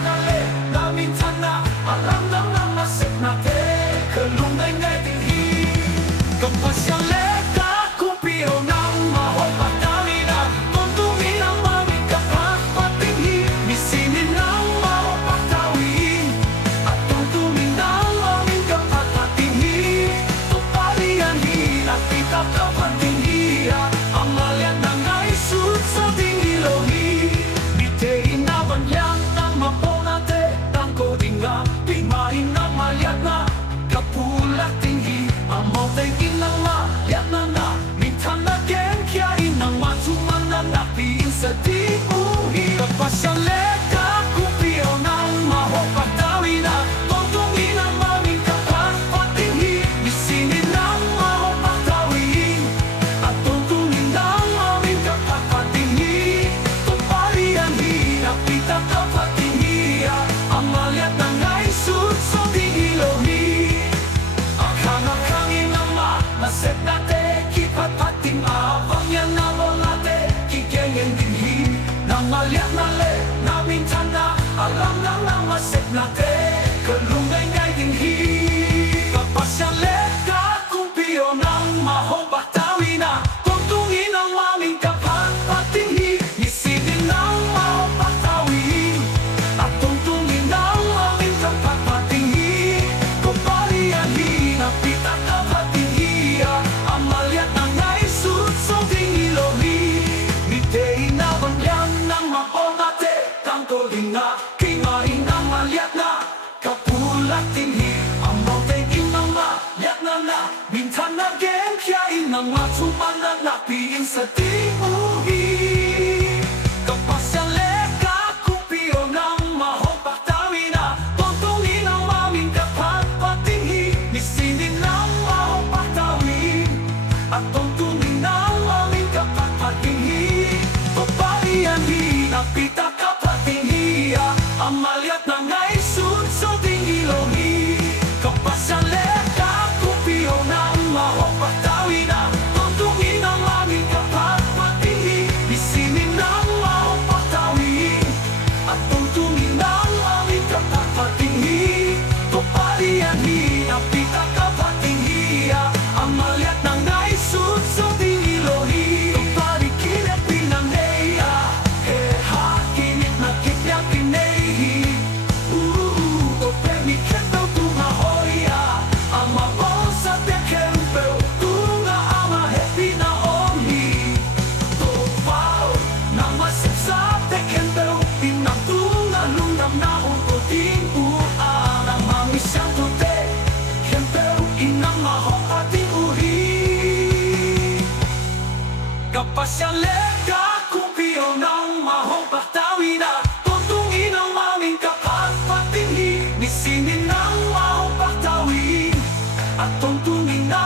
nale namin tana alam lang na masip natin kalungay ngay dinhi kapasyale ka kupiro ng mahopag dami na tuntungin ang maming kapagpatinghi misinin ng mahopag tawin at tuntungin ng maming kapagpatinghi tupalian hinat pitap kapatinghi ang malyan ng naisut sa tingilohi bitein na banyan ng maponate ng kodinga pimahin ng malyan na kapulat tinghi ang mautay ng malyan na mintan na genkiain ng matuman na napiin sa tiuhi kapasyale ka kupiro ng mahopag tawin na tuntungin ang maming kapagpatinghi misinin ng mahopag tawin at tuntungin ng maming kapagpatinghi tupalian hinap pitap kapatinghi ang malyat ng naisut sa tingilohi ang hangakangin ng masep nate kipatpating abang yan na walate kikengen dinhi ng malyat na le namin tana alam lang ng masep nate kalungay ngay dinhi kapasyale ka kumpiro ng mahopag tawin na tuntungin ang maming kapagpatinghi isinin ng mahopag tawin at tuntungin ng maming kapagpatinghi kupalian hinap pitap kapatinghi ang malyat ng naisut sa tingilohi bitein na banyan ng maponate tangkolin na kimain ang malyat na kapulat tinghi ang mautengin ng malyat na mintan na genkiain ng matuman na napiin sa tiuhi kapasyale ka kupiro ng mahopag tawin na tuntungin ang maming kapagpatinghi misinin ng mahopag tawin at tuntungin ng maming kapagpatinghi tupalian hinap pitap kapatinghi ang malyat ng naisut sa tingilohi kapasyale ka kupiro ng mahopag tawin na tuntungin ang maming kapagpatinghi misinin ng mahopag tawin at tuntungin ng maming kapagpatinghi tupalian hinap pitap kapatinghi ang malyat ng naisut sa tingilohi tupalikin at pinaneya hakinit na kitya pinehi opemiket daw tungahoya ang mapong sa tekempel tunga ama happy na onhi topaw na masip sa tekempel pinagtunga lundam na utoting uang ang mamisyang tote kempel inang mahopating uhi kapasyale ka kupiro ng mahopag tawin na tuntungin ang maming kapagpatinghi misinin ng mahopag tawin at tuntungin na